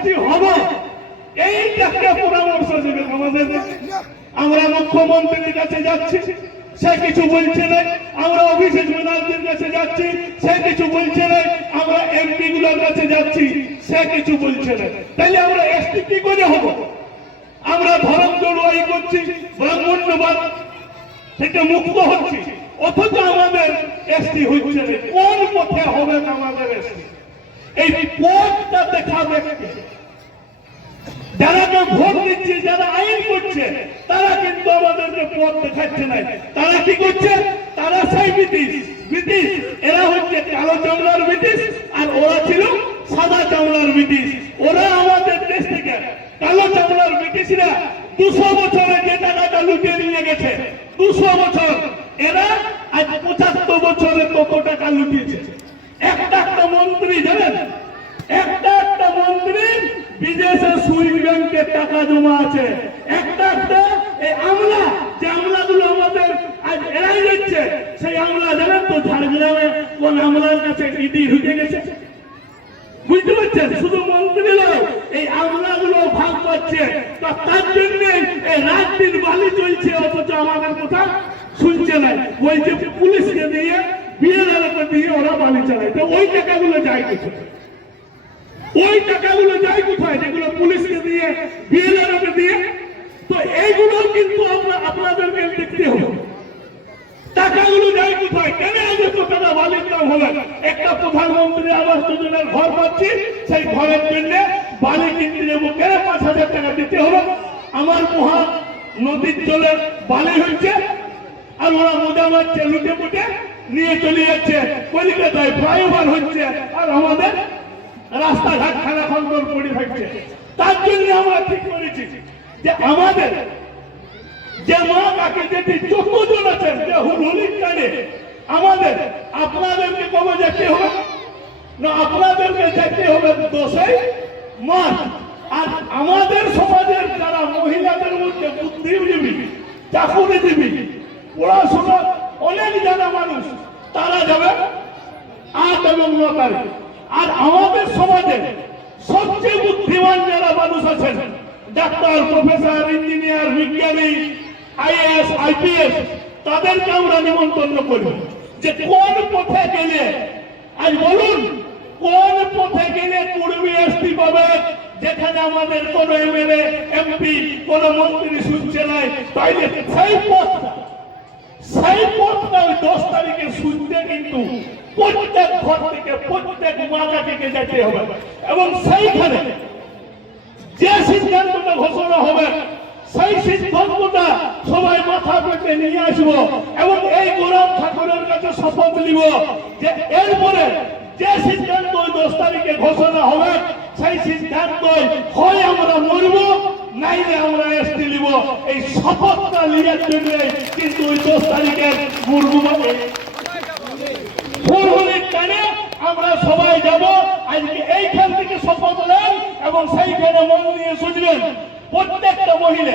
ST হবে এইটাকে পরামর্শ দেবে আমাদের। আমরা মুখ্যমন্ত্রীর কাছে যাচ্ছি, সে কিছু বলছে না। আমরা অভিষেক ব্যানার্জির কাছে যাচ্ছি, সে কিছু বলছে না। আমরা এমপি গুলোর কাছে যাচ্ছি, সে কিছু বলছে না। তাইলে আমরা এসটি কি করে হব? আমরা ধর্ম জড়ুয়াই করছি, ব্রাহ্মণ্যবাদ থেকে মুক্ত হচ্ছি, অথচ আমাদের এসটি হচ্ছে না। কোন পথে হবে আমাদের এসটি? এই পথটা দেখাবে যারা ভোট দিচ্ছে, যারা আইন করছে, তারা কিন্তু আমাদেরকে পথ দেখাচ্ছে না। তারা কি করছে? তারা সেই ব্রিটিশ, এরা হচ্ছে কালো চামড়ার ব্রিটিশ, আর ওরা ছিল সাদা চামড়ার ব্রিটিশ। ওরা আমাদের দেশ থেকে কালো চামড়ার ব্রিটিশরা 200 বছরে যে টাকাটা লুটিয়ে নিয়ে গেছে, 200 বছর, এরা আজ 75 বছরে কত টাকা লুটিয়েছে। একটা মন্ত্রী জানেন, একটা মন্ত্রী বিদেশে সুইস ব্যাংকের টাকা জমা আছে। একটা এই আমলা, যে আমলাগুলো আমাদের আজ এড়াই যাচ্ছে, সেই আমলা জানেন তো ঝাড়গ্রামে কোন আমলার কাছে ইডি ঢুকে গেছে? বুঝতে পারছেন? শুধু মন্ত্রী নয়, এই আমলাগুলো ভাগ পাচ্ছে। তার জন্য এই রাত দিন বালি চলছে, অথচ আমাদের কথা শুনছে না। বলছে পুলিশকে দিয়ে, বিএলআরকে দিয়ে ওরা বালি চালায়। তো ওই টাকাগুলো যায় কোথায়? ওই টাকাগুলো যায় কোথায় যেগুলো পুলিশকে দিয়ে, বিএলআরকে দিয়ে? তো এইগুলো কিন্তু আপনাদেরকে দেখতে হবে, টাকাগুলো যায় কোথায়? কেন আজ তো টাকা বালির দাম হবে? একটা প্রধানমন্ত্রী আবাস যোজনার ঘর পাচ্ছি, সেই ঘরের জন্য বালি কিনতে যাবো, কেন 5,000 টাকা দিতে হবে? আমার মহা নদীর জলে বালি হচ্ছে, আর ওরা মজা মারছে, লুটে পুটে নিয়ে চলে যাচ্ছে কলিকাতায়, ফ্লাইওভার হচ্ছে, আর আমাদের রাস্তাঘাট খানা খন্দর পড়ে থাকছে। তার জন্য আমরা ঠিক করেছি যে আমাদের যে মা কাকে যেতে 14 জন আছেন, যে হুলির কানে আমাদের আপনাদেরকে কবে যেতে হবে না? আপনাদেরকে যেতে হবে 10 মার্চ। আর আমাদের সমাজের যারা মহিলাদের মধ্যে বুদ্ধিজীবী, চাকুরিজীবী, পড়াশোনা অনেক জানা মানুষ, তারা যাবে 8 এবং 9 তারিখ। আর আমাদের সমাজে সবচেয়ে বুদ্ধিমান যারা মানুষ আছেন, ডাক্তার, প্রফেসর, ইঞ্জিনিয়ার, বিজ্ঞানী, আইএএস, আইপিএস, তাদেরকে আমরা নিমন্ত্রণ করব যে কোন পথে গেলে, আজ বলুন, কোন পথে গেলে কুড়মি এসটি পাবে, যেখানে আমাদের কোন এমএলএ, এমপি, কোন মন্ত্রী শুনছে নাই। তাইলে সেই পথটা 10 তারিখে শুনতে কিন্তু প্রত্যেক ঘর থেকে, প্রত্যেক মাতাকে যেতে হবে। এবং সেইখানে যে সিদ্ধান্তটা ঘোষণা হবে, সেই সিদ্ধান্তটা সবাই মাথা পেতে নিয়ে আসবো এবং এই গৌরব ঠাকুরের কাছে শপথ নিব যে এরপরে যে সিদ্ধান্ত 10 তারিখে ঘোষণা হবে, সেই সিদ্ধান্ত হয় আমরা মরব, নাইলে আমরা এসটি নিব। এই শপথটা নেওয়ার জন্য কিন্তু ওই 10 তারিখের ফুলহুলির টানে আমরা সবাই যাব। আজকে এইখান থেকে শপথ নেন এবং সেইখানে মন নিয়ে শুনবেন। প্রত্যেকটা মহিলা